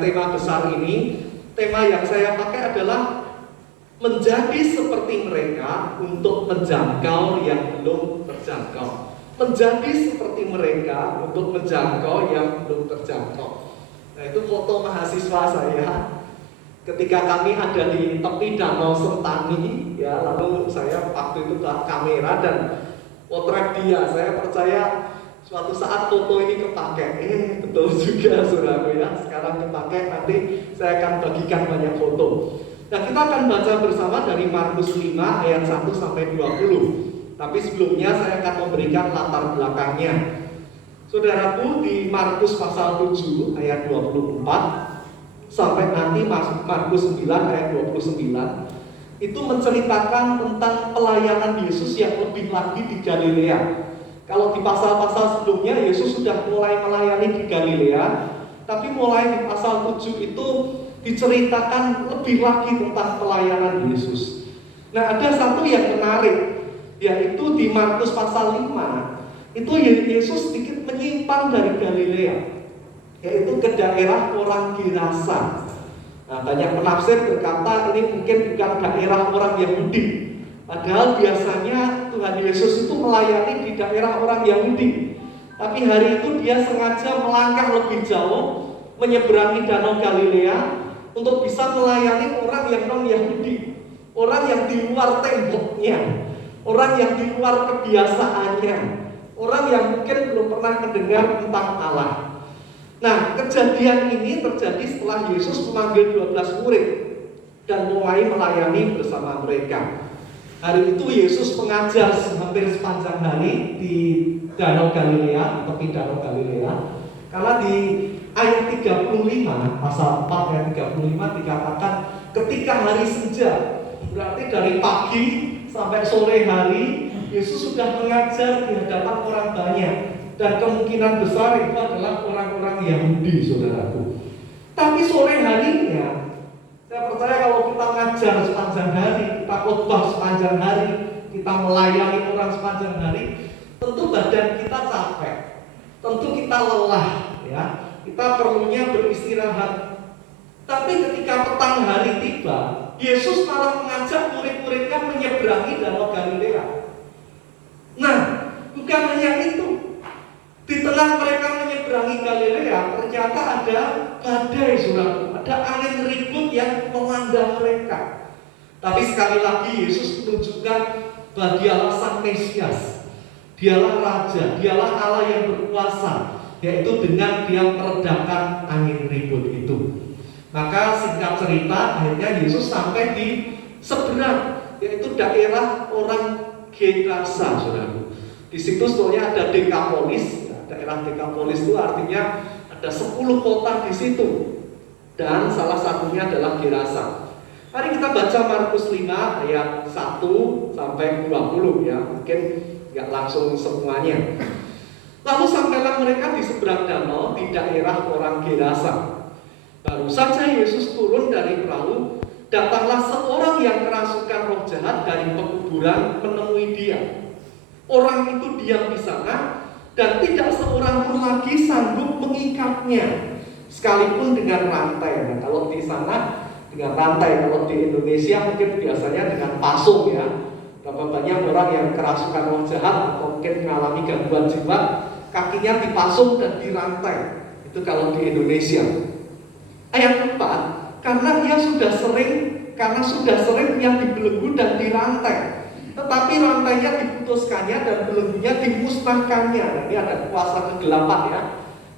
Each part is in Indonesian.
tema besar ini, tema yang saya pakai adalah menjadi seperti mereka untuk menjangkau yang belum terjangkau. Menjadi seperti mereka untuk menjangkau yang belum terjangkau. Nah, itu foto mahasiswa saya ketika kami ada di tepi Danau Sentani, ya, lalu saya waktu itu bawa kamera dan potret dia. Saya percaya suatu saat foto ini kepakai. Betul juga saudaraku ya. Sekarang kepakai, nanti saya akan bagikan banyak foto. Nah, kita akan baca bersama dari Markus 5 ayat 1 sampai 20. Tapi sebelumnya saya akan memberikan latar belakangnya. Saudaraku, di Markus pasal 7 ayat 24 sampai nanti Markus 9 ayat 29 itu menceritakan tentang pelayanan Yesus yang lebih lagi di Galilea. Kalau di pasal-pasal sebelumnya Yesus sudah mulai melayani di Galilea, tapi mulai di pasal 7 itu diceritakan lebih lagi tentang pelayanan Yesus. Nah, ada satu yang menarik, yaitu di Markus pasal 5 itu Yesus sedikit menyimpang dari Galilea, yaitu ke daerah orang Gerasa. Nah, banyak penafsir berkata ini mungkin bukan daerah orang Yahudi, padahal biasanya Tuhan Yesus itu melayani di daerah orang Yahudi. Tapi hari itu dia sengaja melangkah lebih jauh, menyeberangi Danau Galilea untuk bisa melayani orang yang non-Yahudi, orang yang di luar temboknya, orang yang di luar kebiasaannya, orang yang mungkin belum pernah mendengar tentang Allah. Nah, kejadian ini terjadi setelah Yesus memanggil 12 murid dan mulai melayani bersama mereka. Hari itu Yesus mengajar hampir sepanjang hari di Danau Galilea, tepi Danau Galilea. Karena di ayat 35, pasal 4 ayat 35 dikatakan ketika hari senja, berarti dari pagi sampai sore hari Yesus sudah mengajar di hadapan orang banyak. Dan kemungkinan besar itu adalah orang-orang Yahudi, saudaraku. Tapi sore harinya, saya percaya kalau kita ngajar sepanjang hari, kita khotbah sepanjang hari, kita melayani orang sepanjang hari, tentu badan kita capek, tentu kita lelah, ya. Kita perlunya beristirahat. Tapi ketika petang hari tiba, Yesus malah mengajak murid-muridnya menyeberangi Danau Galilea. Nah, bukan hanya itu. Di tengah mereka menyeberangi Galilea, ternyata ada badai, saudara. Ada angin ribut yang melanda mereka. Tapi sekali lagi Yesus menunjukkan bahwa dialah Sang Mesias, dialah Raja, dialah Allah yang berkuasa, yaitu dengan dia meredakan angin ribut itu. Maka singkat cerita, akhirnya Yesus sampai di seberang, yaitu daerah orang Gerasa, saudara. Di situ sebetulnya ada Dekapolis. Daerah Dekapolis itu artinya ada 10 kota di situ, dan salah satunya adalah Gerasa. Mari kita baca Markus 5 ayat 1 sampai 20 ya, mungkin nggak langsung semuanya. Lalu sampailah mereka di seberang danau di daerah orang Gerasa. Baru saja Yesus turun dari perahu, datanglah seorang yang kerasukan roh jahat dari pekuburan menemui dia. Orang itu diam di sana dan tidak seorang pun lagi sanggup mengikatnya, sekalipun dengan rantai. Nah, kalau di sana dengan rantai, kalau di Indonesia mungkin biasanya dengan pasung ya. Berapa banyak orang yang kerasukan roh jahat atau mungkin mengalami gangguan jiwa, kakinya dipasung dan dirantai. Itu kalau di Indonesia. Ayat 4, karena sudah sering ia dibelenggu dan dirantai. Tetapi rantainya diputuskannya dan belenggunya dimusnahkannya. Ini ada kuasa kegelapan ya.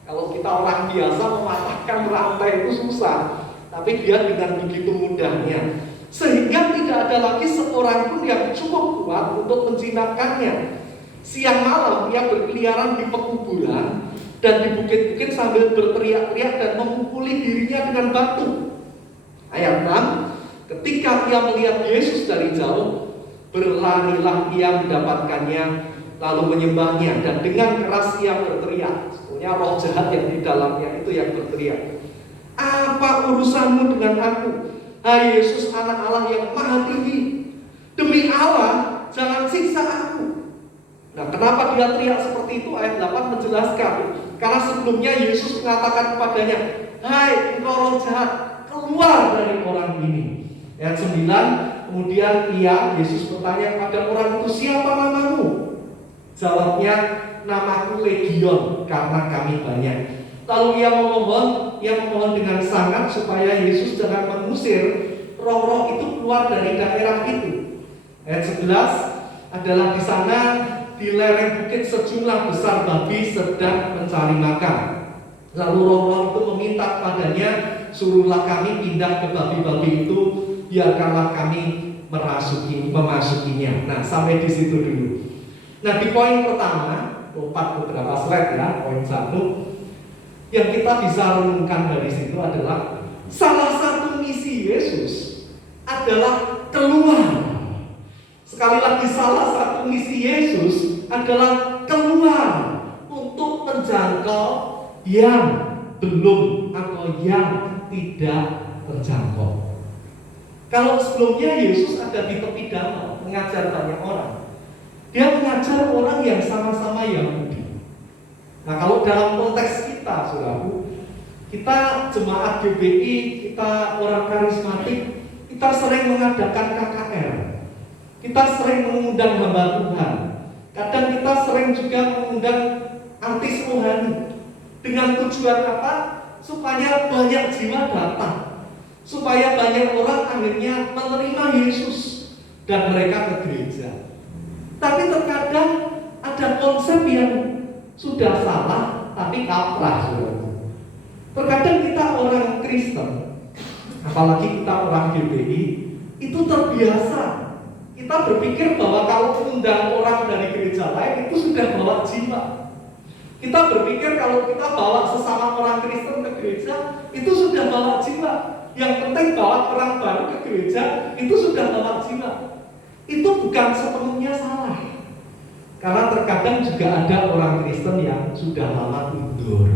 Kalau kita orang biasa mematahkan rantai itu susah, tapi dia dengan begitu mudahnya, sehingga tidak ada lagi seorang pun yang cukup kuat untuk menjinakkannya. Siang malam ia berkeliaran di pekuburan dan di bukit-bukit sambil berteriak-teriak dan memukuli dirinya dengan batu. Ayat 6, ketika ia melihat Yesus dari jauh, berlarilah ia mendapatkannya, lalu menyembahnya, dan dengan keras ia berteriak. Sebenarnya roh jahat yang di dalamnya itu yang berteriak, apa urusanmu dengan aku, hai Yesus anak Allah yang maha tinggi? Demi Allah, jangan siksa aku. Nah, kenapa dia teriak seperti itu? Ayat 8 menjelaskan, karena sebelumnya Yesus mengatakan kepadanya, "Hai engkau roh jahat, keluar dari orang ini." Ayat 9, kemudian Yesus bertanya pada orang itu, "Siapa namamu?" Jawabnya, "Namaku Legion, karena kami banyak." Lalu ia memohon dengan sangat supaya Yesus jangan mengusir roh-roh itu keluar dari daerah itu. Ayat 11 adalah di sana di lereng bukit sejumlah besar babi sedang mencari makan. Lalu roh-roh itu meminta padanya, "Suruhlah kami pindah ke babi-babi itu, biarkanlah kami memasukinya." Nah, sampai di situ dulu. Nah, di poin pertama, lompat beberapa slide ya, poin 1, yang kita bisa renungkan dari situ adalah salah satu misi Yesus adalah keluar. Sekali lagi, salah satu misi Yesus adalah keluar untuk menjangkau yang belum atau yang tidak terjangkau. Kalau sebelumnya Yesus ada di tepi danau mengajar banyak orang, dia mengajar orang yang sama-sama Yahudi. Nah, kalau dalam konteks kita, saudaraku, kita jemaat GBI, kita orang karismatik, kita sering mengadakan KKR, kita sering mengundang hamba Tuhan, kadang kita sering juga mengundang artis rohani. Dengan tujuan apa? Supaya banyak jiwa datang, supaya banyak orang akhirnya menerima Yesus dan mereka ke gereja. Tapi terkadang ada konsep yang sudah salah tapi kaprah, saudara. Terkadang kita orang Kristen, apalagi kita orang GBI, itu terbiasa. Kita berpikir bahwa kalau undang orang dari gereja lain itu sudah bawa jiwa. Kita berpikir kalau kita bawa sesama orang Kristen ke gereja itu sudah bawa jiwa. Yang penting bawa orang baru ke gereja itu sudah bawa jiwa. Itu bukan sepenuhnya salah. Karena terkadang juga ada orang Kristen yang sudah lama mundur.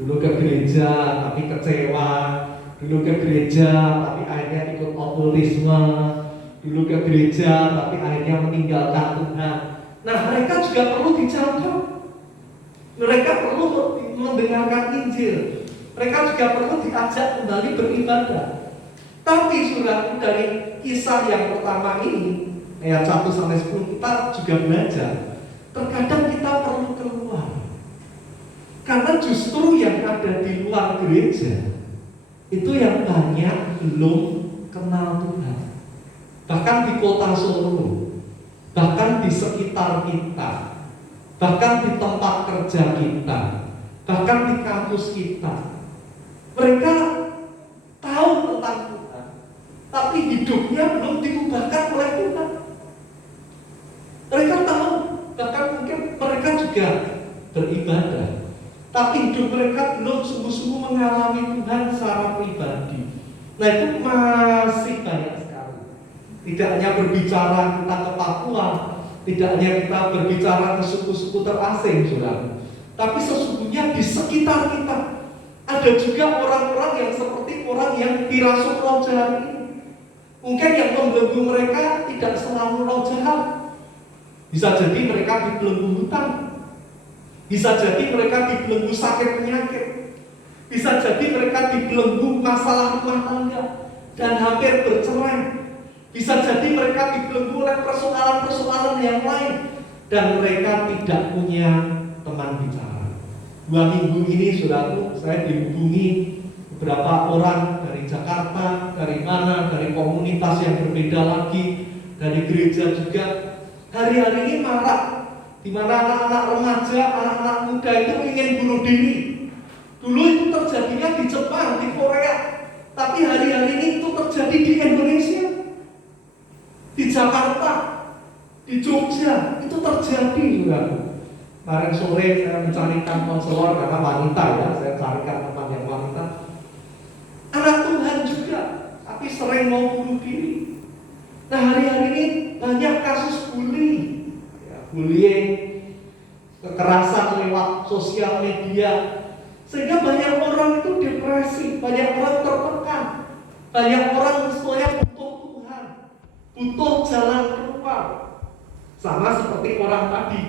Dulu ke gereja tapi kecewa, dulu ke gereja tapi akhirnya ikut okulisme, dulu ke gereja tapi akhirnya meninggalkan Tuhan. Nah, mereka juga perlu dijangkau. Mereka perlu mendengarkan Injil. Mereka juga perlu diajak kembali beribadah. Tapi saudara, dari kisah yang pertama ini, ayat 1-10, kita juga belajar terkadang kita perlu keluar. Karena justru yang ada di luar gereja itu yang banyak belum kenal Tuhan. Bahkan di kota Solo, bahkan di sekitar kita, bahkan di tempat kerja kita, bahkan di kampus kita, mereka tahu tentang Tuhan, tapi hidupnya belum diubahkan oleh Tuhan. Mereka tahu, bahkan mungkin mereka juga beribadah, tapi hidup mereka belum sungguh-sungguh mengalami Tuhan secara pribadi. Nah, itu masih banyak sekali. Tidak hanya berbicara kita ke Papua, tidak hanya kita berbicara ke suku-suku terasing, saudara, tapi sesungguhnya di sekitar kita ada juga orang-orang yang seperti orang yang dirasuk roh jahat ini. Mungkin yang membelenggu mereka tidak selalu roh jahat. Bisa jadi mereka dibelenggu hutang, bisa jadi mereka dibelenggu sakit penyakit, bisa jadi mereka dibelenggu masalah rumah tangga dan hampir bercerai. Bisa jadi mereka dibelenggu oleh persoalan-persoalan yang lain dan mereka tidak punya teman bicara. 2 minggu ini, saudaraku, saya dihubungi beberapa orang dari Jakarta, dari mana, dari komunitas yang berbeda lagi, dari gereja juga. Hari-hari ini marak, di mana anak-anak remaja, anak-anak muda itu ingin bunuh diri. Dulu itu terjadinya di Jepang, di Korea, tapi hari-hari ini itu terjadi di Indonesia, di Jakarta, di Jogja, itu terjadi, saudara. Kemarin sore saya mencarikan konselor karena wanita ya, saya carikan teman yang wanita. Anak Tuhan juga, tapi sering mau bunuh diri. Nah, hari-hari ini banyak kasus bullying, bullying, kekerasan lewat sosial media, sehingga banyak orang itu depresi, banyak orang tertekan, banyak orang semuanya butuh Tuhan, butuh jalan keluar. Sama seperti orang tadi,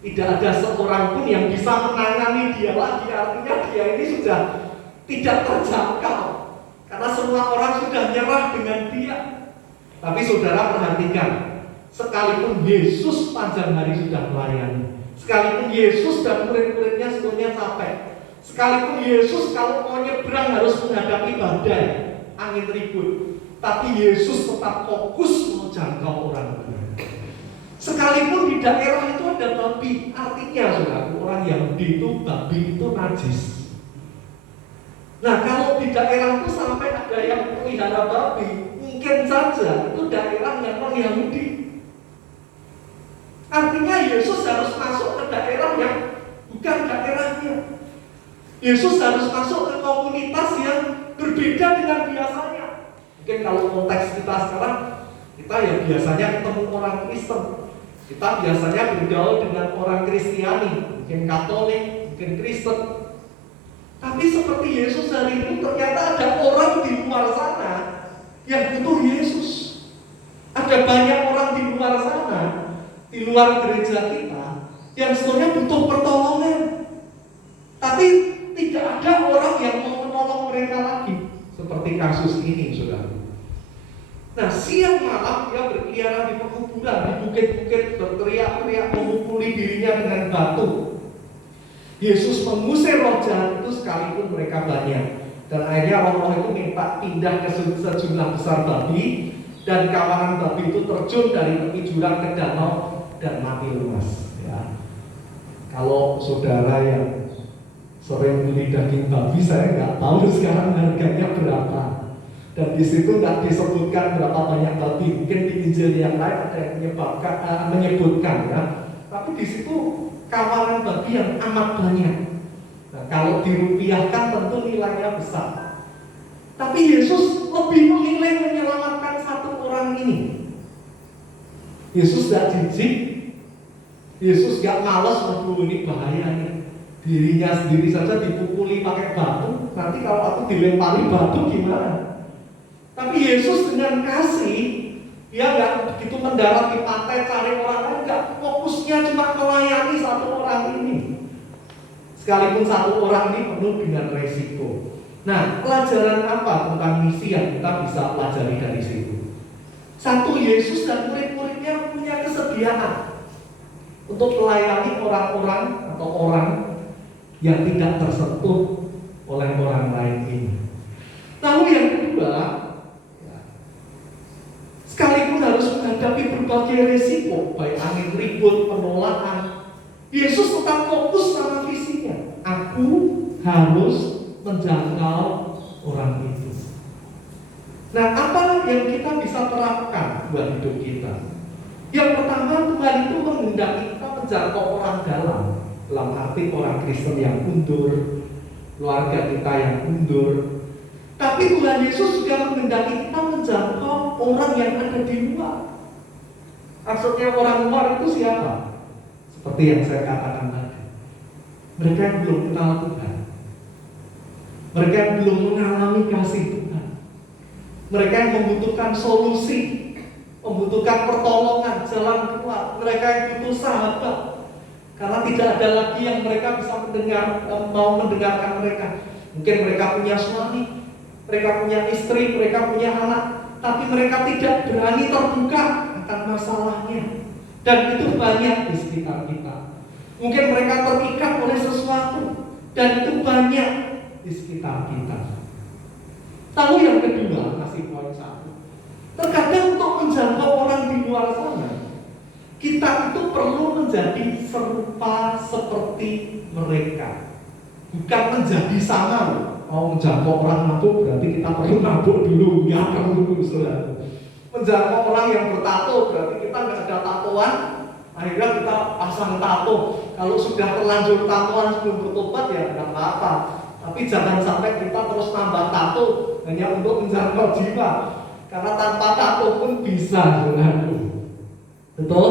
tidak ada seorang pun yang bisa menangani dia lagi. Artinya dia ini sudah tidak terjangkau, karena semua orang sudah nyerah dengan dia. Tapi saudara perhatikan, sekalipun Yesus panjang hari sudah melayani, sekalipun Yesus dan murid-muridnya sebetulnya capek, sekalipun Yesus kalau mau nyebrang harus menghadapi badai, angin ribut, tapi Yesus tetap fokus mau jangkau orang banyak. Sekalipun di daerah itu ada babi, artinya saudara, orang Yahudi itu babi itu najis. Nah, kalau di daerah itu sampai ada yang pelihara babi, mungkin saja itu daerah yang non-Yahudi. Artinya Yesus harus masuk ke daerah yang bukan daerahnya. Yesus harus masuk ke komunitas yang berbeda dengan biasanya. Mungkin kalau konteks kita sekarang, kita ya biasanya ketemu orang Kristen. Kita biasanya bergaul dengan orang Kristiani, mungkin Katolik, mungkin Kristen. Tapi seperti Yesus hari ini ternyata ada orang di luar sana yang butuh Yesus. Ada banyak orang di luar sana, di luar gereja kita, yang sebetulnya butuh pertolongan. Tapi tidak ada orang yang mau menolong mereka lagi. Seperti kasus ini, saudara. Nah, siang malam dia berkeliaran di perkuburan, di bukit-bukit, berteriak-teriak, memukuli dirinya dengan batu. Yesus mengusir roh jahat itu sekalipun mereka banyak. Dan akhirnya roh-roh itu minta pindah ke sejumlah besar babi, dan kawanan babi itu terjun dari tepi jurang ke danau dan mati lemas. Ya. Kalau saudara yang sering beli daging babi, saya nggak tahu sekarang harganya berapa. Dan di situ nggak disebutkan berapa banyak babi. Mungkin di Injil yang lain ada yang menyebutkan ya. Tapi di situ kawanan babi yang amat banyak. Nah, kalau dirupiahkan tentu nilainya besar. Tapi Yesus lebih memilih menyelamatkan satu orang ini. Yesus gak jijik. Yesus gak malas, waduh ini bahaya nih. Dirinya sendiri saja dipukuli pakai batu. Nanti kalau aku dilempari batu gimana? Tapi Yesus dengan kasih, dia gak begitu mendarat di pantai cari orang lain, gak, fokusnya cuma melayani satu orang ini. Sekalipun satu orang ini penuh dengan resiko. Nah, pelajaran apa tentang misi yang kita bisa pelajari dari situ? Satu, Yesus dan murid-muridnya punya kesediaan untuk melayani orang-orang atau orang yang tidak tersentuh oleh orang lain ini. Lalu yang kedua, sekalipun harus menghadapi berbagai resiko, baik angin ribut, penolakan, Yesus tetap fokus sama visinya. Aku harus menjangkau orang itu. Nah, apa yang kita bisa terapkan buat hidup kita? Yang pertama, Tuhan itu menghendaki kita menjangkau orang dalam arti orang Kristen yang mundur, keluarga kita yang mundur. Tapi Tuhan Yesus juga menghendaki kita menjangkau orang yang ada di luar. Maksudnya orang luar itu siapa? Seperti yang saya katakan tadi, mereka yang belum kenal Tuhan, mereka yang belum mengalami kasih Tuhan, mereka yang membutuhkan solusi, membutuhkan pertolongan, jalan keluar, mereka yang butuh sahabat, karena tidak ada lagi yang mereka bisa mau mendengarkan mereka. Mungkin mereka punya suami, mereka punya istri, mereka punya anak, tapi mereka tidak berani terbuka akan masalahnya. Dan itu banyak di sekitar kita. Mungkin mereka terikat oleh sesuatu, dan itu banyak di sekitar kita. Lalu yang kedua, kasih poin satu. Terkadang untuk menjangkau orang di luar sana, kita itu perlu menjadi serupa seperti mereka. Bukan menjadi sama. Mau menjangkau orang mabuk berarti kita perlu mabuk dulu. Ya perlu, saudara. Menjangkau orang yang bertato berarti kita nggak ada tatoan, akhirnya kita pasang tato. Kalau sudah terlanjur tatoan sebelum bertobat ya nggak apa-apa. Tapi jangan sampai kita terus nambah tato hanya untuk menjangkau jiwa, karena tanpa tato pun bisa, saudara. Betul?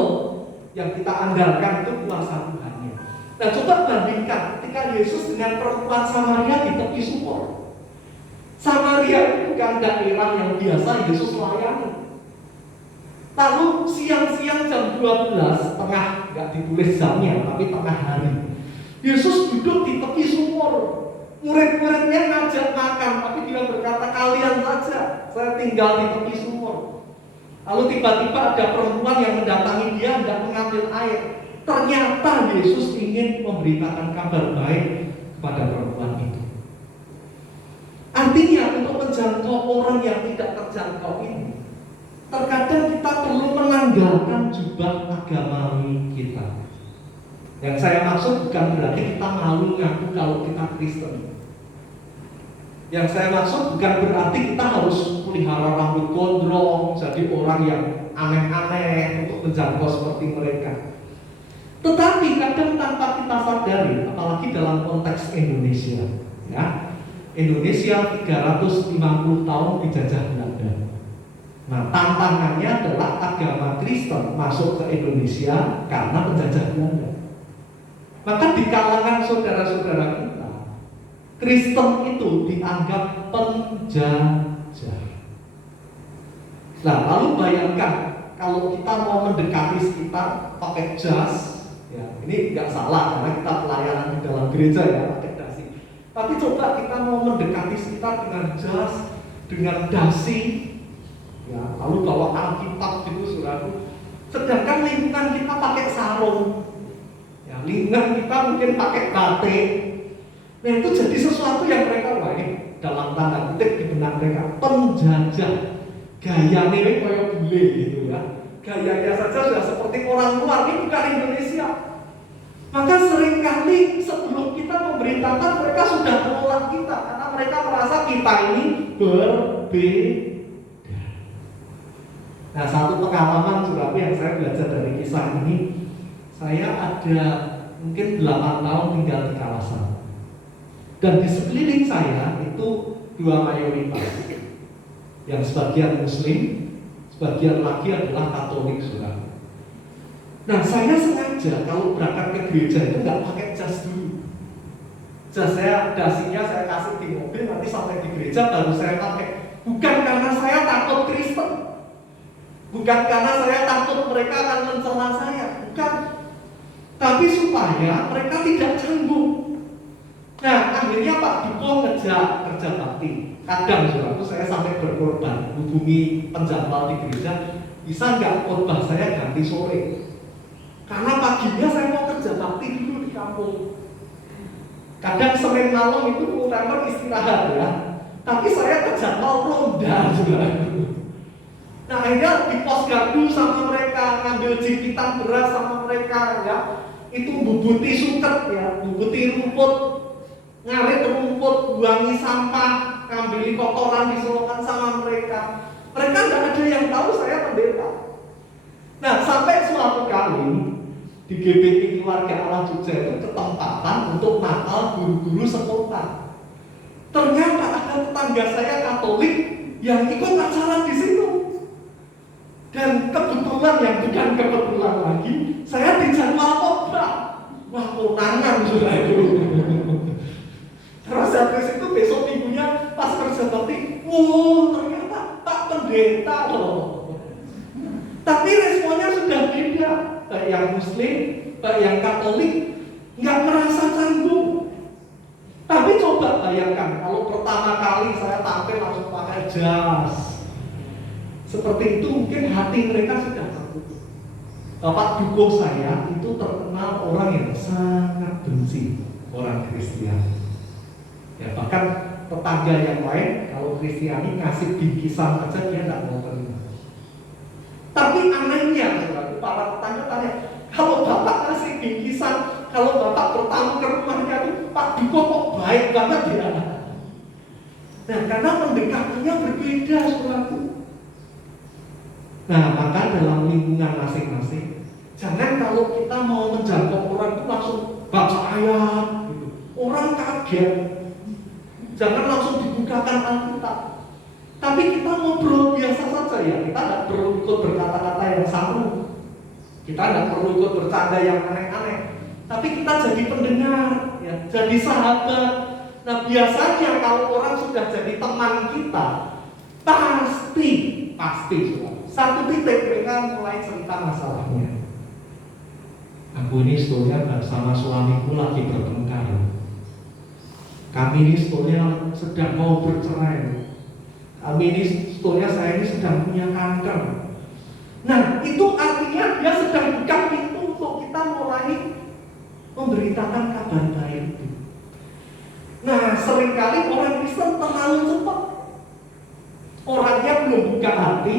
Yang kita andalkan itu kuasa Tuhannya. Nah, coba bandingkan ketika Yesus dengan perempuan Samaria di tepi sumur. Samaria itu bukan daerah yang biasa Yesus layani. Lalu siang-siang jam 12, nggak ditulis jamnya, tapi tengah hari, Yesus duduk di tepi sumur. Murid-muridnya ngajak makan, tapi dia berkata, kalian saja, saya tinggal di tepi sumur. Lalu tiba-tiba ada perempuan yang mendatangi dia, hendak mengambil air. Ternyata Yesus ingin memberitakan kabar baik kepada perempuan itu. Artinya untuk menjangkau orang yang tidak terjangkau ini, terkadang kita perlu menanggalkan jubah agamawi kita. Yang saya maksud bukan berarti kita malu ngaku kalau kita Kristen. Yang saya maksud bukan berarti kita harus pelihara rambut gondrong, jadi orang yang aneh-aneh untuk menjangkau seperti mereka. Tetapi kadang tanpa kita sadari, apalagi dalam konteks Indonesia, ya, Indonesia 350 tahun dijajah Belanda. Nah, tantangannya adalah agama Kristen masuk ke Indonesia karena penjajah Belanda. Maka di kalangan saudara-saudara kita, Kristen itu dianggap penjajah. Nah, lalu bayangkan kalau kita mau mendekati sekitar pakai jas, ya ini nggak salah karena kita pelayanan di dalam gereja ya pakai dasi. Tapi coba kita mau mendekati sekitar dengan jas, dengan dasi, ya lalu bawa Alkitab gitu saudaraku. Sedangkan lingkungan kita pakai sarung, ya lingkungan kita mungkin pakai batik. Nah itu jadi sesuatu yang mereka baik dalam tanda kutip di benak mereka penjajah. Gayanya kayak bule gitu ya. Gayanya saja sudah seperti orang luar, ini bukan Indonesia. Maka seringkali sebelum kita memberitakan mereka sudah menolak kita karena mereka merasa kita ini berbeda. Nah, satu pengalaman saudara yang saya belajar dari kisah ini, saya ada mungkin 8 tahun tinggal di kawasan. Dan di sekeliling saya itu dua mayoritas. Yang sebagian Muslim, sebagian lagi adalah Katolik saudara. Nah, saya sengaja kalau berangkat ke gereja itu nggak pakai jas dulu. Jas saya, dasinya saya kasih di mobil, nanti sampai di gereja baru saya pakai. Bukan karena saya takut Kristen, bukan karena saya takut mereka akan mencela saya, bukan. Tapi supaya mereka tidak canggung. Nah, akhirnya Pak Duko ngejak kerja bakti. Kadang saudaraku saya sampai berkorban, hubungi penjadwal di gereja, bisa nggak khotbah saya ganti sore? Karena paginya saya mau kerja bakti dulu di kampung. Kadang Senin malam itu utama istirahat ya, tapi saya kejadwal ronda saudaraku. Nah akhirnya di pos gardu sama mereka, ngambil jimpitan beras sama mereka ya, itu bubuti suket ya, bubuti rumput, ngarit rumput, buangi sampah, ngambil kotoran diselokan sama mereka. Mereka nggak ada yang tahu saya pendeta. Nah sampai suatu kali di GBI Keluarga Allah Jogja itu ketempatan untuk nakal guru-guru sekota. Ternyata ada tetangga saya Katolik yang ikut acara di situ. Dan kebetulan yang bukan kebetulan lagi, saya dijadwal khotbah. Wah konangan sudah itu. Terus habis itu besok minggunya pas kerja bakti, ternyata Pak pendeta loh. Tapi responnya sudah beda. Baik yang Muslim, baik yang Katolik nggak merasa canggung. Tapi coba bayangkan kalau pertama kali saya tampil langsung pakai jas seperti itu, mungkin hati mereka sudah tertutup. Bapak Duko saya itu terkenal orang yang sangat benci orang Kristiani. Ya bahkan tetangga yang lain kalau Kristiani ngasih bingkisan aja dia nggak mau terima. Tapi anehnya, para tetangga tanya, kalau bapak ngasih bingkisan, kalau bapak bertamu ke rumahnya itu, Pak Duko kok baik banget ya? Nah, karena pendekatannya berbeda, saudaraku. Nah, maka dalam lingkungan masing-masing, jangan kalau kita mau menjangkau orang itu langsung baca ayat, gitu. Orang kaget. Jangan langsung dibukakan Alkitab. Tapi kita ngobrol biasa saja ya, kita tidak perlu ikut berkata-kata yang saru, kita tidak perlu ikut bercanda yang aneh-aneh. Tapi kita jadi pendengar, ya, jadi sahabat. Nah biasanya kalau orang sudah jadi teman kita, pasti satu titik mereka mulai cerita masalahnya. Aku ini sebetulnya bersama suamiku lagi bertengkar. Kami ini sebetulnya sedang mau bercerai. Kami ini sebetulnya saya ini sedang punya kanker. Nah, itu artinya dia sedang buka pintu untuk kita mulai memberitakan kabar baik itu. Nah, seringkali orang Kristen terlalu cepat. Orangnya belum buka hati,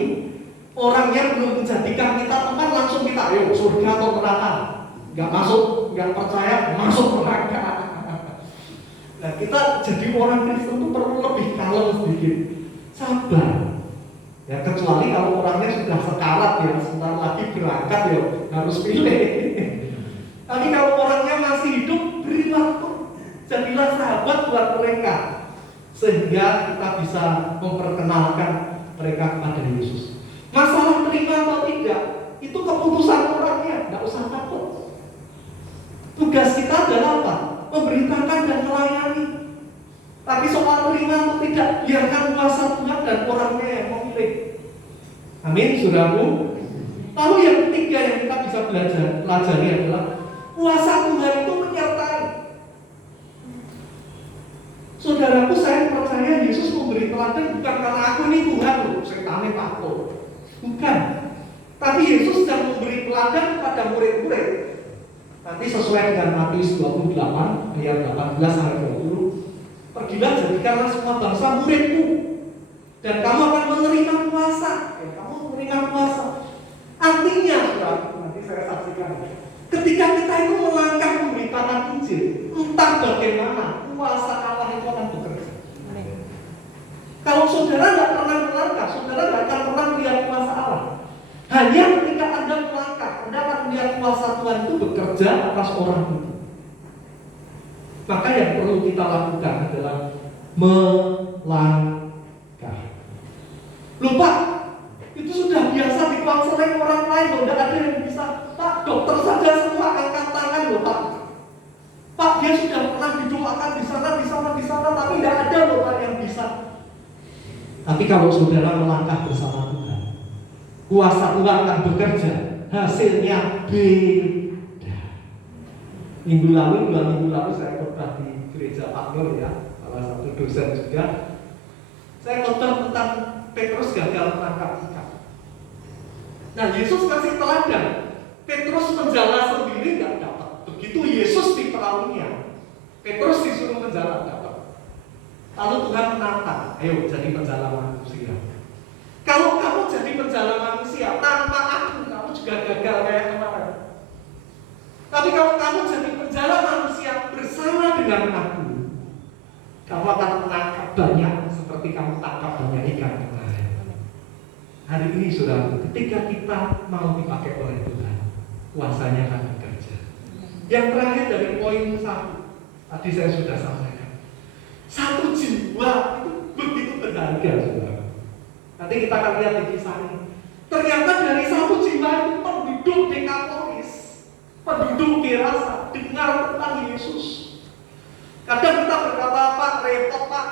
orangnya belum menjadikan kita teman, langsung kita, ayo surga atau neraka. Nggak masuk, nggak percaya, masuk neraka. Nah, kita jadi orang Kristen itu perlu lebih kalem sedikit, sabar. Ya, kecuali kalau orangnya sudah sekarat ya, sebentar lagi berangkat ya, harus pilih. Tapi kalau orangnya masih hidup, beri waktu. Jadilah sahabat buat mereka, sehingga kita bisa memperkenalkan mereka kepada Yesus. Masalah terima atau tidak, itu keputusan orangnya, nggak usah takut. Tugas kita adalah apa? Memberitakan dan melayani. Tapi soal terima atau tidak, biarkan kuasa Tuhan dan orangnya yang memilih. Amin, saudaraku. Lalu yang ketiga yang kita bisa pelajari adalah kuasa Tuhan itu menyertai. Saudaraku, saya percaya Yesus memberi teladan bukan karena aku ini Tuhan loh, setannya takut. Bukan. Tapi Yesus sedang memberi teladan kepada murid-murid. Nanti sesuai dengan Matius 28 ayat 18 sampai 20. Pergilah jadikanlah semua bangsa muridku, dan kamu akan menerima kuasa. Kamu menerima kuasa. Artinya, nanti saya saksikan. Ketika kita itu melangkah memberitakan Injil, entah bagaimana kuasa Allah itu akan bekerja. Kalau saudara tidak pernah melangkah, saudara tidak akan pernah melihat kuasa Allah. Hanya ketika Anda melangkah, Anda akan melihat kuasa Tuhan itu bekerja atas orang itu. Maka yang perlu kita lakukan adalah melangkah. Lupa, itu sudah biasa dikonseling orang lain, loh, tidak ada yang bisa. Pak, dokter saja semua angkat tangan loh Pak. Pak, dia sudah pernah didoakan di sana, tapi tidak ada loh Pak yang bisa. Tapi kalau saudara melangkah bersama Tuhan, kuasa Tuhan akan bekerja, hasilnya beda. Dua minggu lalu saya khotbah di gereja Pak Nur ya, salah satu dosen juga. Saya khotbah tentang Petrus gagal menangkap ikan. Nah, Yesus kasih teladan. Petrus menjala sendiri nggak dapat. Begitu Yesus di perahunya, Petrus disuruh menjala dapat. Lalu Tuhan menantang, ayo jadi penjala manusia. Kalau kamu jadi penjala manusia tanpa aku, kamu juga gagal kayak kemarin. Tapi kalau kamu jadi penjala manusia bersama dengan aku, kamu akan menangkap banyak seperti kamu tangkap banyak ikan kemarin. Hari ini saudara, ketika kita mau dipakai oleh Tuhan, kuasanya akan bekerja. Yang terakhir dari poin 1, tadi saya sudah sampaikan. 1 jiwa itu begitu berharga, saudara. Nanti kita akan lihat di kisah ini. Ternyata dari 1 jiwa itu penduduk Dekapolis, penduduk Gerasa dengar tentang Yesus. Kadang kita berkata, Pak, repot Pak,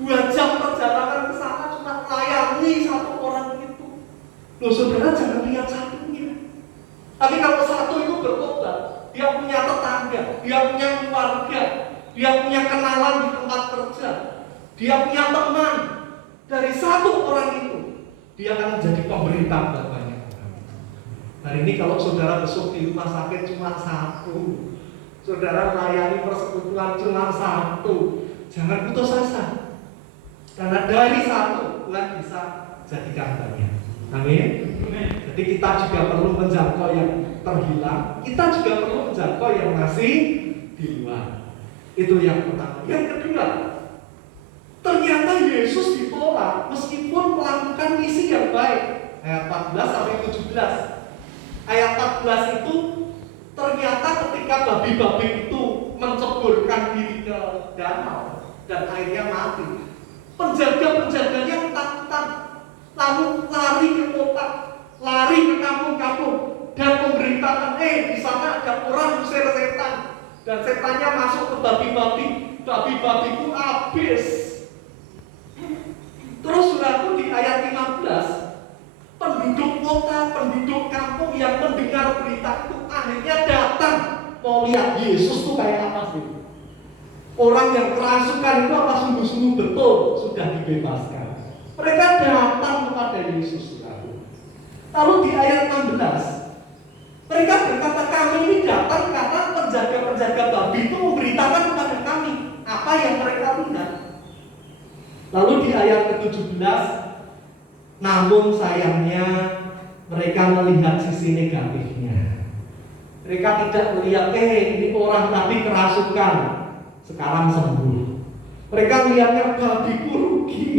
2 jam perjalanan ke sana cuma melayani 1 orang itu. Loh saudara, jangan lihat satunya. Tapi kalau 1 itu bertobat, dia punya tetangga, dia punya keluarga, dia punya kenalan di tempat kerja, dia punya teman. Dari 1 orang itu, dia akan menjadi pemberita buat banyak orang. Hari ini kalau saudara besok di rumah sakit cuma 1, saudara melayani persekutuan cuma 1, jangan putus asa. Karena dari 1 Tuhan bisa jadikan banyak. Amin. Jadi kita juga perlu menjangkau yang terhilang, kita juga perlu menjangkau yang masih di luar. Itu yang pertama. Yang kedua, ternyata Yesus ditolak meskipun melakukan misi yang baik. Ayat 14 sampai 17. Ayat 14 itu ternyata ketika babi-babi itu menceburkan diri ke danau dan airnya mati, penjaga-penjaganya ketakutan, lalu lari ke kota, lari ke kampung-kampung dan memberitakan, di sana ada orang usir setan, dan setannya masuk ke babi-babi, babi-babi itu habis. Terus saudaraku di ayat 15, penduduk kota, penduduk kampung yang mendengar berita itu akhirnya datang mau lihat Yesus tuh kayak apa sih. Orang orang yang kerasukan itu apa sungguh-sungguh betul sudah dibebaskan. Mereka datang kepada Yesus. Lalu di ayat 16, mereka berkata, kami ini datang karena penjaga-penjaga babi itu memberitakan kepada kami apa yang mereka lihat. Lalu di ayat ke-17, namun sayangnya mereka melihat sisi negatifnya. Mereka tidak melihat, ini orang tadi kerasukan, sekarang sembuh. Mereka melihatnya, babiku rugi,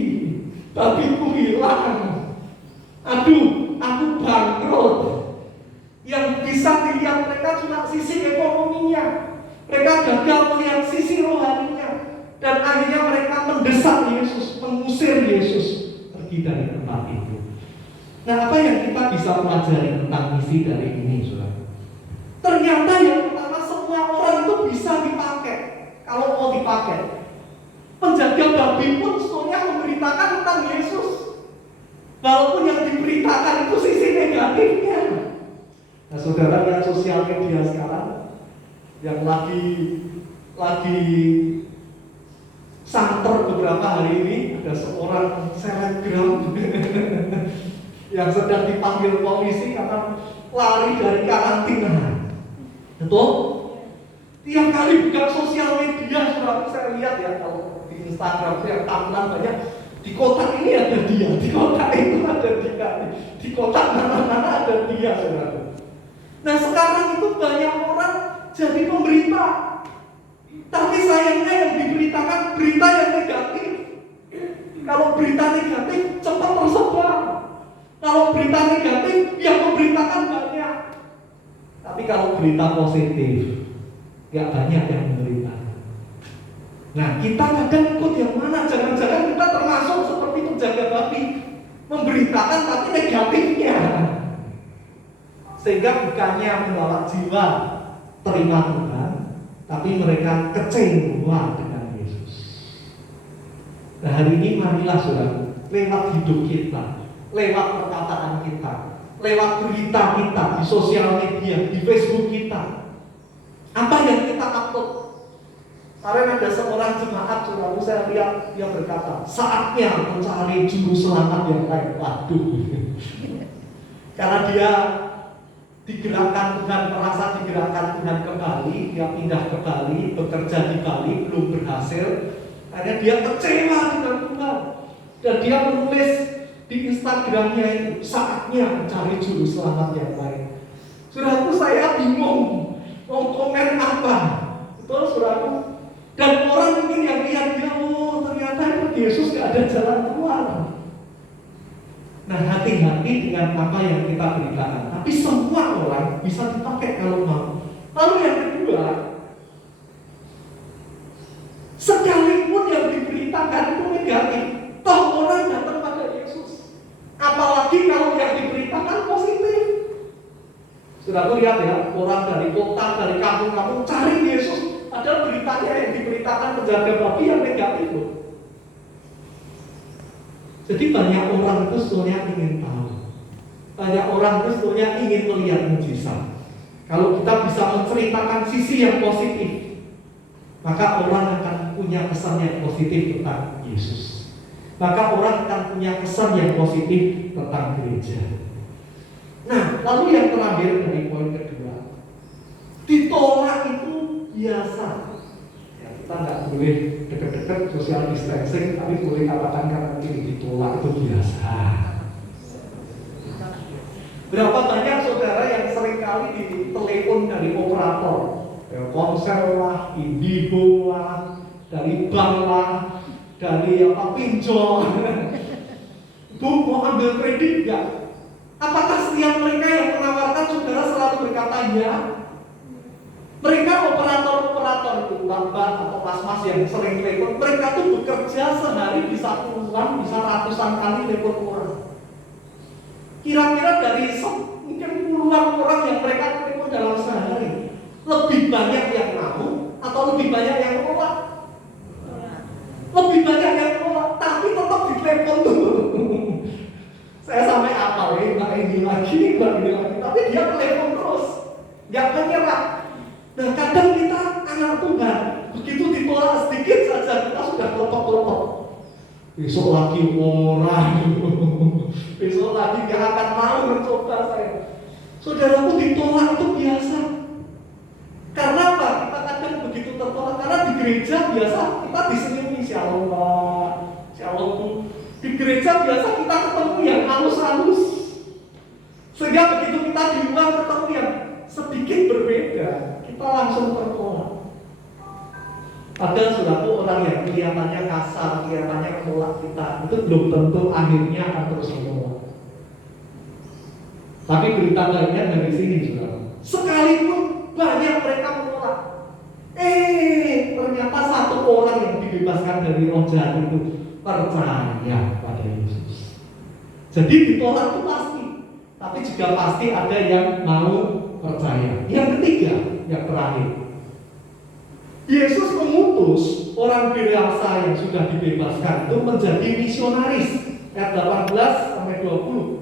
babiku hilang. Aduh, aku bangkrut. Yang bisa dilihat mereka cuma sisi ekonominya. Mereka gagal melihat sisi rohaninya. Dan akhirnya mereka mendesak Yesus, mengusir Yesus pergi dari tempat itu. Nah, apa yang kita bisa pelajari tentang misi dari ini, saudara? Ternyata yang pertama, semua orang itu bisa dipakai. Kalau mau dipakai, penjaga babi pun sebenarnya memberitakan tentang Yesus. Walaupun yang diberitakan itu sisi negatifnya. Nah, saudara lihat sosial media sekarang yang lagi santer beberapa hari ini, ada seorang selebgram yang sedang dipanggil polisi karena lari dari karantina. Betul? Tiap kali buka sosial media, saya lihat ya, kalau di Instagram itu yang tampilan banyak, di kotak ini ada dia, di kotak itu ada dia, di kotak mana-mana ada dia, saudara. Nah, sekarang itu banyak orang jadi pemberita, tapi sayangnya yang diberitakan berita yang negatif. Kalau berita negatif cepat tersebar. Kalau berita negatif yang memberitakan banyak. Tapi kalau berita positif, gak banyak yang memberitakan. Nah, kita kadang ikut yang mana? Jangan-jangan kita termasuk seperti penjaga babi, memberitakan tapi negatifnya. Sehingga bukannya membawa jiwa terima Tuhan, tapi mereka kecewa dengan Yesus. Nah, hari ini marilah saudara, lewat hidup kita, lewat perkataan kita, lewat berita kita di sosial media, di Facebook kita, apa yang kita upload. Karena ada seorang jemaat, saudara, saya lihat dia berkata, saatnya mencari juru selamat yang lain. Waduh, karena dia digerakkan Tuhan, merasa digerakkan Tuhan ke Bali, dia pindah ke Bali, bekerja di Bali, belum berhasil. Akhirnya dia kecewa dengan Tuhan, dan dia menulis di Instagramnya itu, saatnya mencari juru selamat yang lain. Saudaraku, saya bingung mau komen apa. Betul, saudaraku. Dan orang mungkin yang lihat dia, oh ternyata Yesus gak ada jalan keluar. Nah, hati-hati dengan apa yang kita beritakan. Tapi semua orang bisa dipakai kalau mau. Lalu yang kedua, sekalipun yang diberitakan itu negatif, toh orang datang pada Yesus. Apalagi kalau yang diberitakan positif. Sudah lihat ya, orang dari kota, dari kampung-kampung cari Yesus. Padahal beritanya yang diberitakan penjaga babi yang negatif loh. Jadi banyak orang itu sebenarnya ingin tahu. Banyak orang itu sebenarnya ingin melihat mujizat. Kalau kita bisa menceritakan sisi yang positif, maka orang akan punya kesan yang positif tentang Yesus. Maka orang akan punya kesan yang positif tentang gereja. Nah, lalu yang terakhir dari poin kedua, ditolak itu biasa. Ya, kita nggak boleh dekat-dekat social distancing, tapi boleh katakan karena ini ditolak itu biasa. Berapa banyak saudara yang seringkali ditelepon dari operator, Telkomsel lah, Indigo lah, dari bank lah, dari pinjol. Bu, mau ambil kredit nggak? Apakah setiap mereka yang menawarkan saudara selalu berkata ya? Mereka operator-operator itu, bank atau mas-mas yang sering telepon, mereka tuh bekerja sehari bisa puluhan, bisa ratusan kali telepon orang. Kira-kira dari mungkin puluhan orang yang mereka telepon dalam sehari, lebih banyak yang mau atau lebih banyak yang menolak? Lebih banyak yang menolak, tapi tetap ditelepon dulu. Saya sampai apa mbak ini lagi, tapi dia telepon terus, nggak menyerah. Nah, kadang kita anak Tuhan begitu ditolak sedikit saja kita sudah kelompok-kelompok. Besok lagi orang, besok lagi gak akan mau mencoba saya. Saudaraku, ditolak itu biasa. Karena apa? Kita kadang begitu tertolak. Karena di gereja biasa kita disenyumi, shalom Pak, shalom Bu. Di gereja biasa kita ketemu yang halus-halus. Sehingga begitu kita di luar ketemu yang sedikit berbeda, kita langsung tertolak. Padahal saudaraku, orang yang kelihatannya kasar, kelihatannya menolak kita, itu belum tentu akhirnya akan terus menolak. Tapi berita baiknya dari sini, saudara. Sekalipun banyak mereka menolak, ternyata satu orang yang dibebaskan dari roh jahat itu percaya pada Yesus. Jadi ditolak itu pasti, tapi juga pasti ada yang mau percaya. Yang ketiga, yang terakhir, Yesus mengutus orang Gerasa yang sudah dibebaskan itu menjadi misionaris. Ayat 18 sampai 20.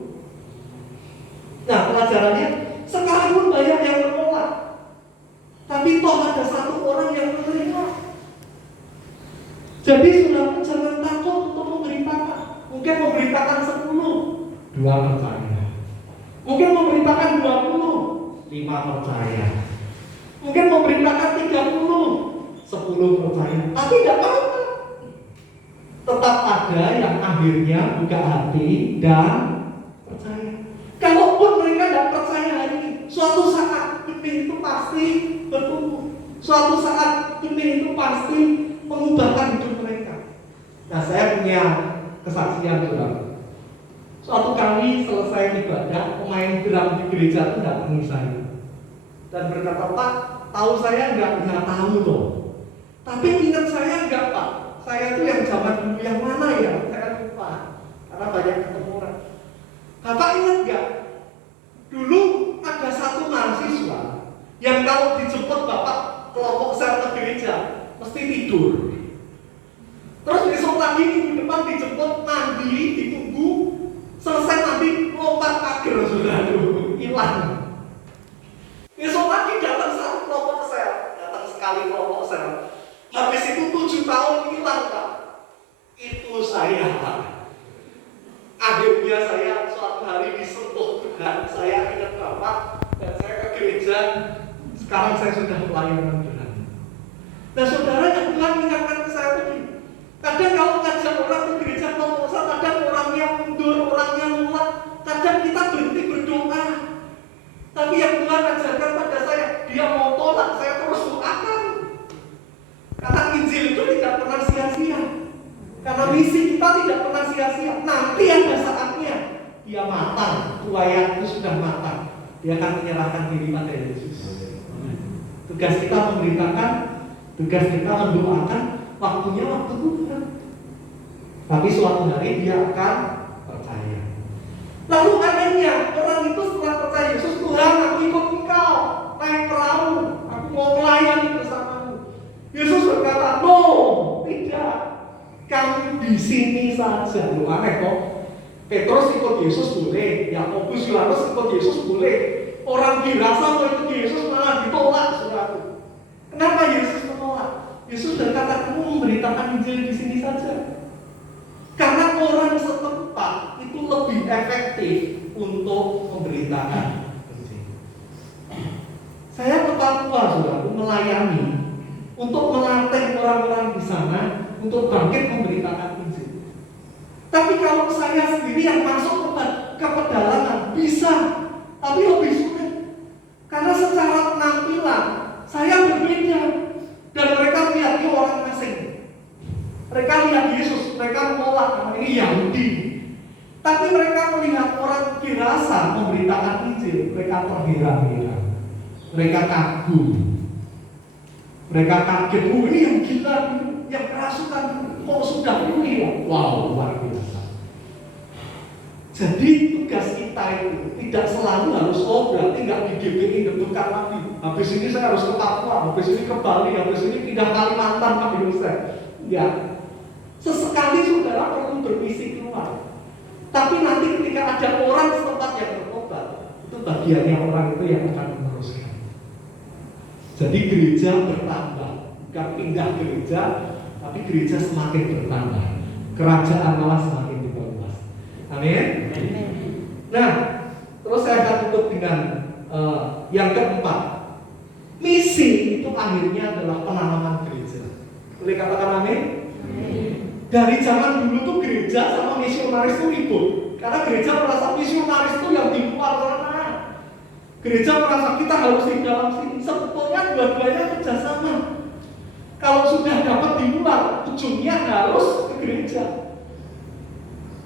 Nah, pelajarannya, sekalipun banyak yang menolak, tapi toh ada satu orang yang menerima. Jadi saudara jangan takut untuk memberitakan. Mungkin memberitakan 10, 2 percaya. Mungkin memberitakan 20, 5 percaya. Mungkin memberitakan 30, 10 percaya. Tapi tidak apa-apa. Tetap ada yang akhirnya buka hati dan percaya. Kalaupun mereka tidak percaya hari ini, suatu saat benih itu pasti bertumbuh. Suatu saat benih itu pasti mengubahkan hidup mereka. Nah, saya punya kesaksian, saudara. Suatu kali selesai ibadah, pemain drum di gereja itu datang saya dan berkata, Pak, tahu saya nggak tahu loh. Tapi ingat saya enggak, Pak? Saya itu yang zaman dulu yang mana ya? Saya lupa. Karena banyak ketemu orang. Bapak ingat enggak? Dulu ada satu mahasiswa yang kalau dijemput Bapak kelompok sel ke gereja mesti tidur. Terus besok pagi minggu depan dijemput mandi, ditunggu, selesai mandi lompat pagar, sudah hilang. Besok lagi datang satu kelompok sel, datang sekali kelompok sel. Habis itu 7 tahun hilang, Pak. Itu saya, Pak. Akhirnya saya suatu hari disentuh Tuhan. Saya ingat Bapak dan saya ke gereja. Sekarang saya sudah pelayanan Tuhan. Nah, saudara, yang Tuhan ingatkan ke saya begini. Kadang kalau ngajak orang ke gereja proposal, kadang orangnya mundur, orangnya nolak. Kadang kita berhenti berdoa. Tapi yang Tuhan ajarkan pada saya, dia mau tolak, saya terus doakan. Karena Injil itu tidak pernah sia-sia. Karena misi kita tidak pernah sia-sia. Nanti ada saatnya dia matang, tuayan itu sudah matang. Dia akan menyerahkan diri pada Yesus. Tugas kita memberitakan, tugas kita mendoakan, waktunya waktu Tuhan. Tapi suatu hari dia akan percaya. Lalu anehnya, orang itu setelah percaya Yesus, Tuhan, aku ikut Engkau, naik perahu, aku mau melayani bersamamu. Yesus berkata, no, tidak, kamu di sini saja. Loh, aneh kok. Petrus ikut Yesus boleh, Yakobus, Yohanes ikut Yesus boleh. Orang dirasa mau ikut Yesus malah ditolak, saudaraku. Kenapa Yesus menolak? Yesus berkata, kamu memberitakan Injil di sini saja. Karena orang setempat itu lebih efektif untuk memberitakan Injil. Saya ke Papua, saudaraku, melayani untuk melatih orang-orang di sana untuk bangkit memberitakan Injil. Tapi kalau saya sendiri yang masuk ke pedalaman bisa, tapi lebih sulit. Karena secara penampilan saya berbeda dan mereka melihat dia orang asing. Mereka lihat Yesus, mereka menolak karena ini Yahudi. Tapi mereka melihat orang Gerasa memberitakan Injil, mereka terheran-heran. Mereka kagum. Mereka kaget, ini yang gila, yang kerasukan, kok sudah pulih ya? Wow, luar biasa. Jadi tugas kita itu tidak selalu harus, berarti nggak di GPI debutkan lagi. Habis ini saya harus ke Papua, habis ini ke Bali, habis ini pindah Kalimantan ke Indonesia. Ya, sesekali saudara perlu bermisi keluar. Tapi nanti ketika ada orang setempat yang bertobat, itu bagiannya orang itu yang akan meneruskan. Jadi gereja bertambah, bukan pindah gereja, tapi gereja semakin bertambah, kerajaan Allah semakin diperluas. Amin. Nah, terus saya akan tutup dengan yang keempat. Misi itu akhirnya adalah penanaman gereja. Boleh katakan amin? Dari zaman dulu tuh gereja sama misionaris itu ribut. Karena gereja merasa misionaris itu yang di luar sana. Gereja merasa kita harus di dalam sini. Sebetulnya dua-duanya kerjasama. Kalau sudah dapat di luar, ujungnya harus ke gereja.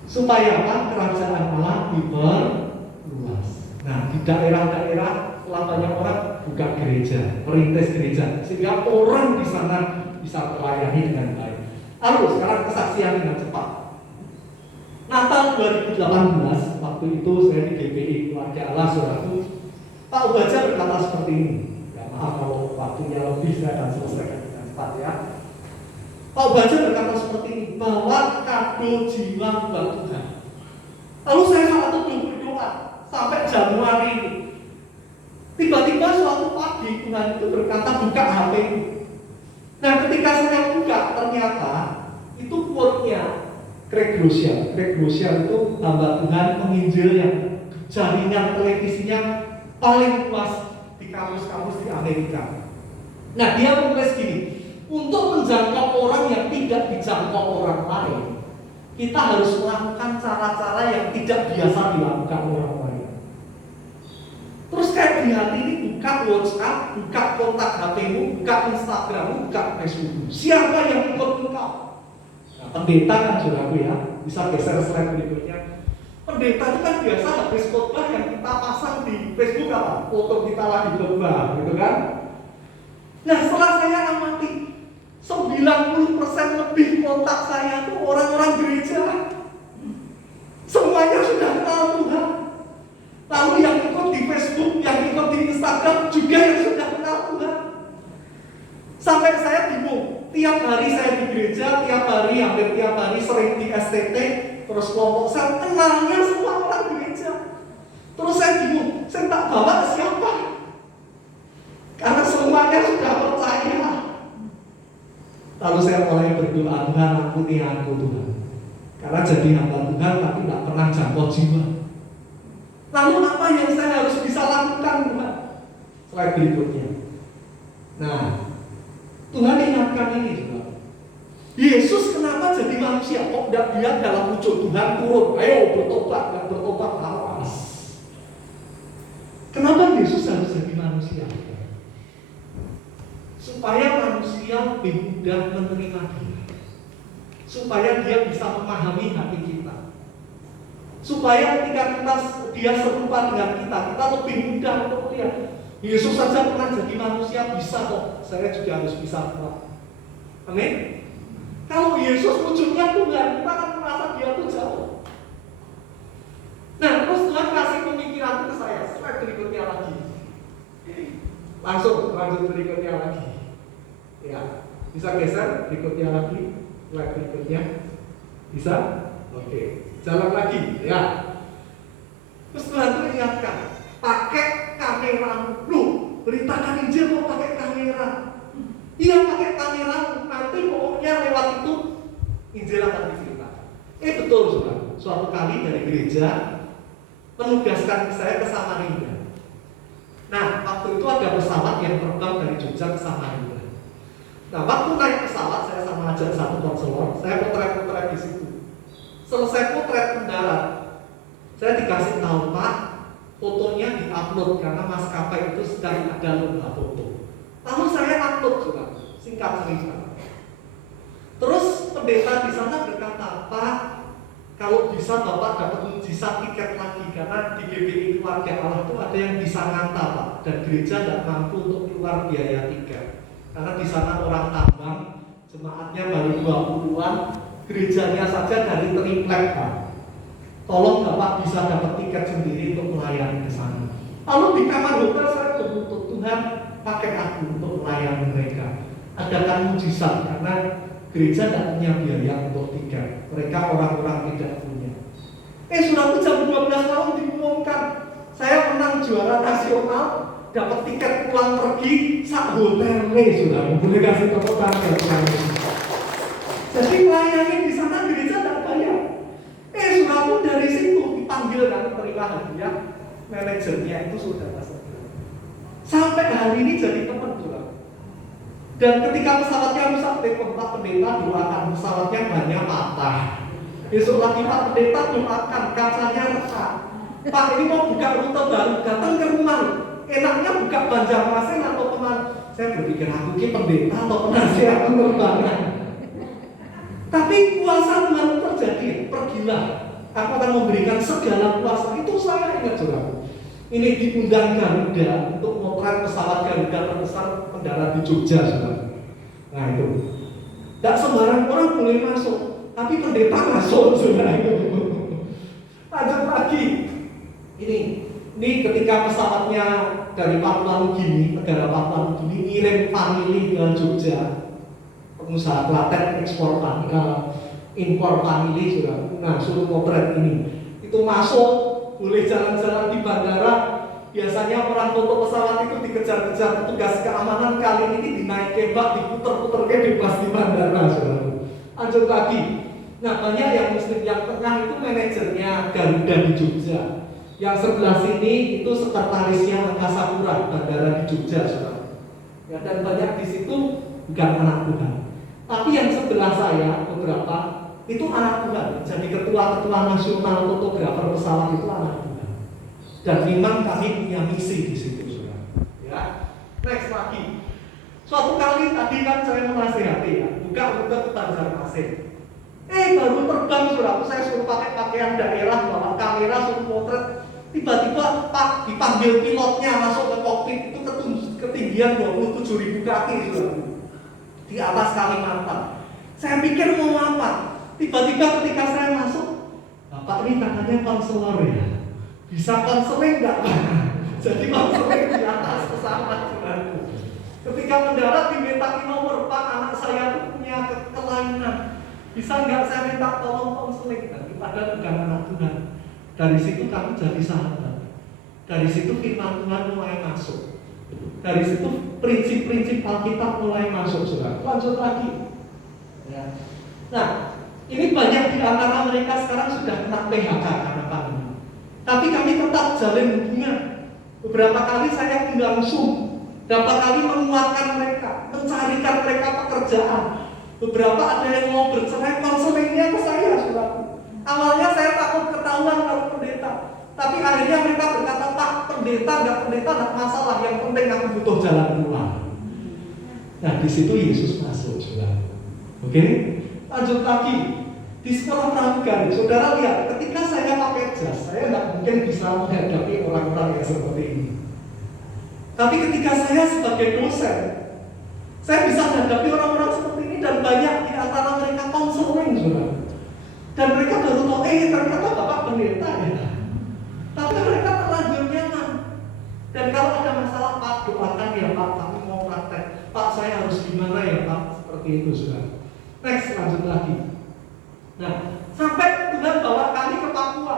Supaya apa? Kerajaan Allah diperluas. Nah, di daerah-daerah telah banyak orang buka gereja, merintis gereja, sehingga orang di sana bisa melayani dengan baik. Lalu sekarang kesaksian dengan cepat. Natal 2018, waktu itu saya di GPI Keluarga Allah, saudaraku, Pak Ubaja berkata seperti ini. Ya, maaf kalau waktunya lebih, saya akan selesaikan dengan cepat ya. Pak Ubaja berkata seperti ini, bahwa kado jiwa buat Tuhan. Lalu saya saat itu berdoa sampai Januari ini. Tiba-tiba suatu pagi Tuhan itu berkata buka HP. Nah, ketika saya buka, ternyata itu quote-nya Craig Groeschel. Craig Groeschel itu hamba Tuhan penginjil yang jaringan televisinya paling luas di kampus-kampus di Amerika. Nah, dia menulis gini, untuk menjangkau orang yang tidak dijangkau orang lain, kita harus melakukan cara-cara yang tidak biasa dilakukan orang lain. Terus kayak di hati ini buka WhatsApp, buka kontak HP-mu, buka Instagram-mu, buka Facebook. Siapa yang ikut engkau? Nah, pendeta kan saudaraku ya, bisa geser slide berikutnya. Pendeta itu kan biasa habis khotbah yang kita pasang di Facebook apa? Foto kita lagi khotbah, gitu kan? Nah, setelah saya amati 90% lebih kontak saya itu orang-orang gereja. Semuanya sudah kenal Tuhan. Lalu yang ikut di Facebook, yang ikut di Instagram juga yang sudah kenal Tuhan. Sampai saya bingung. Tiap hari saya di gereja, hampir tiap hari sering di STT, terus kelompok saya kenalnya semua orang gereja. Terus saya bingung, saya tak bawa siapa? Karena semuanya sudah percaya. Lalu saya mulai berdoa, Tuhan ampuni aku Tuhan. Karena jadi hamba Tuhan tapi tidak pernah jangkau jiwa. Lalu apa yang saya harus bisa lakukan Tuhan? Slide berikutnya. Nah, Tuhan ingatkan ini juga. Yesus kenapa jadi manusia? Kok tidak dia dalam wujud Tuhan turun? Ayo bertobat, dan bertobat awas. Kenapa Yesus harus jadi manusia? Supaya manusia lebih mudah menerima Dia. Supaya Dia bisa memahami hati kita. Supaya ketika dia serupa dengan kita lebih mudah untuk melihat. Yesus saja pernah jadi manusia, bisa kok. Saya juga harus bisa kuat. Amin. Kalau Yesus wujudnya Tuhan, kita akan merasa Dia tuh jauh. Nah, terus Tuhan kasih pemikiran ke saya. Slide berikutnya lagi. Lanjut berikutnya lagi. Ya, bisa geser berikutnya lagi. Slide berikutnya. Bisa? Oke. Jalan lagi, ya. Terus Tuhan itu ingatkan, pakai kamera lu, beritakan Injil kok pakai kamera. Iya pakai kamera, nanti pokoknya lewat itu Injil akan diberitakan. Betul sudah. Suatu kali dari gereja menugaskan saya ke Samarinda. Nah, waktu itu ada pesawat yang terbang dari Jogja ke Samarinda. Nah, waktu naik pesawat saya sama aja satu konselor, saya potret-potret di situ. Selesai potret mendarat, saya dikasih tahu Pak, fotonya diupload karena maskapai itu sedang ada lomba foto. Lalu saya upload juga, singkat cerita. Terus pendeta di sana berkata, Pak, kalau bisa Bapak dapat mujizat tiket lagi karena di GPI Keluarga Allah itu ada yang bisa nganta Pak, dan gereja tidak mampu untuk keluar biaya tiket. Karena di sana orang tambang, jemaatnya baru 20-an. Gerejanya saja dari triplek Pak. Tolong Bapak bisa dapat tiket sendiri untuk melayani ke sana. Lalu di kamar hotel saya berlutut, Tuhan pakai aku untuk melayani mereka. Adakan mujizat karena gereja tidak punya biaya untuk tiket. Mereka orang-orang tidak punya. Sudah jam 12 malam diumumkan saya menang juara nasional dapat tiket pulang pergi sak hotelnya sudah boleh kasih tepuk tangan. Jadi melayani di sana gereja tidak bayar. Saudaraku dari situ dipanggil kan terima hadiah, manajernya itu saudara saya. Sampai hari ini jadi teman saudara. Dan ketika pesawatnya rusak, Pak Pendeta doakan pesawatnya banyak patah. Besok lagi Pak Pendeta doakan kacanya retak. Pak ini mau buka rute baru, datang ke rumah. Enaknya buka Banjarmasin atau teman. Saya berpikir aku ini pendeta atau penasihat penerbangan. Tapi kuasa Tuhan terjadi, pergilah. Aku akan memberikan segala kuasa. Itu saya ingat saudara. Ini diundang Garuda untuk motret pesawat Garuda terbesar mendarat di Jogja saudara. Nah itu. Tidak sembarang orang boleh masuk, tapi pendeta masuk saudara. Lanjut lagi. Ini ketika pesawatnya dari Papua Nugini, negara Papua Nugini ngirim family ke Jogja, pengusaha Klaten ekspor impor family sudah. Nah suruh motret ini, itu masuk boleh jalan-jalan di bandara. Biasanya orang foto pesawat itu dikejar-kejar petugas keamanan, kali ini dinaik kebak, diputer-puternya bebas di bandara sudah. Lanjut lagi. Nah banyak yang muslim yang tengah itu manajernya Garuda di Jogja. Yang sebelah sini itu sekretarisnya Angkasa Pura Bandara di Jogja, saudara. Ya, dan banyak di situ bukan anak Tuhan. Tapi yang sebelah saya beberapa itu anak Tuhan. Jadi ketua-ketua nasional fotografer pesawat itu anak Tuhan. Dan memang kami punya misi di situ, saudara. Ya, next lagi. Suatu kali tadi kan saya menasihati ya, buka rute ke Banjarmasin. Baru terbang saudara, saya suruh pakai pakaian daerah, bawa kamera, suruh potret. Tiba-tiba Pak dipanggil pilotnya masuk ke kokpit itu ketinggian 27.000 kaki saudara, di atas Kalimantan. Saya pikir mau apa? Tiba-tiba ketika saya masuk, Bapak ini katanya konselor ya, bisa konseling nggak Pak? Jadi konseling di atas pesawat saudara. Ketika mendarat diminta nomor, Pak anak saya itu punya kelainan, bisa nggak saya minta tolong konseling? Padahal bukan anak Tuhan. Dari situ kami jadi sahabat. Dari situ firman Tuhan mulai masuk. Dari situ prinsip-prinsip Alkitab mulai masuk saudara. Lanjut lagi. Ya. Nah, ini banyak di antara mereka sekarang sudah kena PHK karena pandemi. Tapi kami tetap jalin hubungan. Beberapa kali saya undang Zoom, berapa kali menguatkan mereka, mencarikan mereka pekerjaan. Beberapa ada yang mau bercerai, konselingnya ke saya saudara. Awalnya saya takut ketahuan kalau pendeta, tapi akhirnya mereka berkata, Pak, pendeta nggak masalah, yang penting aku butuh jalan keluar. Nah di situ Yesus masuk juga. Oke, lanjut lagi di sekolah pramugari. Saudara lihat, ketika saya pakai jas, saya nggak mungkin bisa menghadapi orang-orang yang seperti ini. Tapi ketika saya sebagai dosen, saya bisa menghadapi orang-orang seperti ini dan banyak di antara mereka konseling, saudara. Dan mereka baru tahu, ternyata Bapak pendeta ya. Tapi mereka terlanjur nyaman. Dan kalau ada masalah, Pak, doakan ya Pak, kami mau praktek. Pak, saya harus gimana ya Pak? Seperti itu sudah. Next, lanjut lagi. Nah, sampai Tuhan bawa kami ke Papua.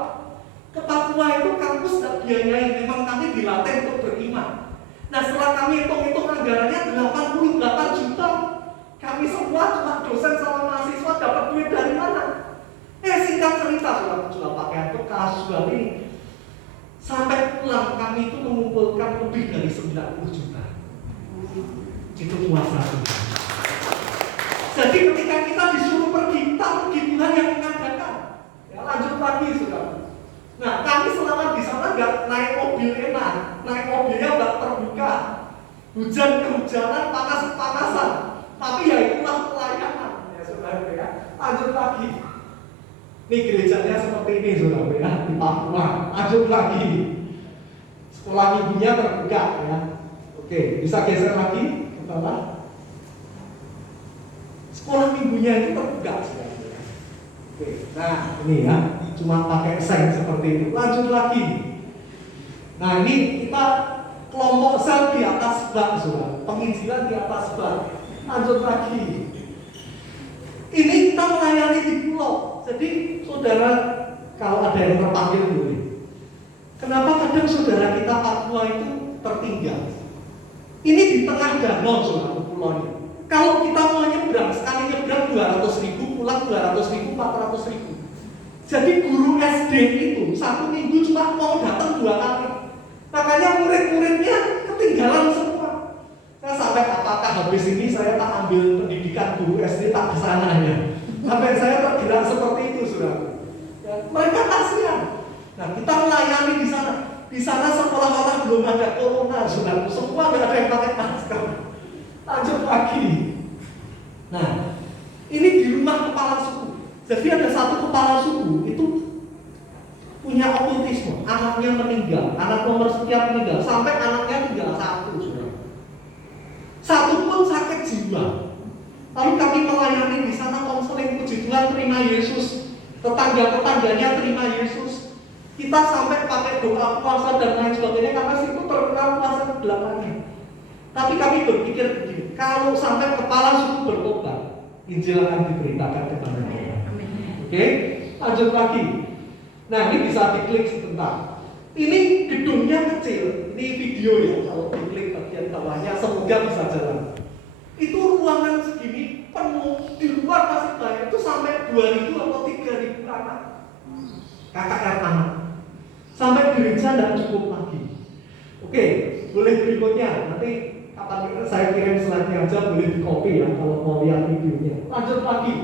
Ke Papua itu kampus tidak biayai, memang kami dilatih untuk beriman. Nah, setelah kami hitung-hitung anggarannya 88 juta. Kami semua cuma dosen sama mahasiswa dapat duit dari mana? Singkat cerita, jual pakaian bekas, jual ini. Sampai pulang kami itu mengumpulkan lebih dari 90 juta. Itu kuasa Tuhan. Jadi ketika kita disuruh pergi, tak pergi Tuhan yang mengadakan. Ya, lanjut lagi saudara. Nah, kami selama di sana nggak naik mobil enak, naik mobilnya nggak terbuka. Hujan kehujanan, panas kepanasan. Tapi ya itulah pelayanan, ya saudara ya. Lanjut lagi. Ini gerejanya seperti ini saudara ya, di Papua. Lanjut lagi. Sekolah minggunya terbuka ya. Oke, bisa geser lagi ke bawah. Sekolah minggunya itu terbuka saudara ya. Oke, nah ini ya, cuma pakai seng seperti itu. Lanjut lagi. Nah ini kita kelompok sel di atas bak saudara, penginjilan di atas bak. Lanjut lagi. Ini kita melayani di pulau. Jadi saudara, kalau ada yang terpanggil boleh. Kenapa kadang saudara kita Papua itu tertinggal. Ini di tengah danau, saudara, pulaunya. Kalau kita mau nyebrang, sekali nyebrang 200.000, pulang 200.000, 400.000. Jadi guru SD itu 1 minggu cuma mau datang 2 kali. Makanya murid-muridnya ketinggalan semua. Saya sampai apakah habis ini saya tak ambil pendidikan guru SD tak ke sana ya. Sampai saya tergerak seperti itu, saudara. Ya, mereka kasihan. Nah, kita melayani di sana. Di sana seolah-olah belum ada corona, saudara. Semua nggak ada yang pakai masker. Lanjut lagi. Nah, ini di rumah kepala suku. Jadi ada satu kepala suku itu punya autisme, anaknya meninggal, anak nomor sekian meninggal, sampai anaknya tinggal 1, saudara. 1 pun sakit jiwa. Lalu kami melayani di sana konseling, puji Tuhan terima Yesus, tetangga-tetangganya terima Yesus. Kita sampai pakai doa puasa dan lain sebagainya karena situ terkenal puasa ke-8-nya. Tapi kami berpikir begini, kalau sampai kepala suku bertobat, Injil akan diberitakan kepada mereka. Oke, lanjut lagi. Nah, ini bisa diklik sebentar. Ini gedungnya kecil, ini video ya. Kalau diklik bagian bawahnya, semoga bisa jalan. Itu ruangan segini penuh, di luar masih banyak, itu sampai 2.000 atau 3.000 anak. KKR anak. Sampai gereja tidak cukup lagi. Oke, boleh berikutnya. Nanti kapan saya kirim slide-nya aja, boleh di copy ya kalau mau lihat videonya. Lanjut lagi.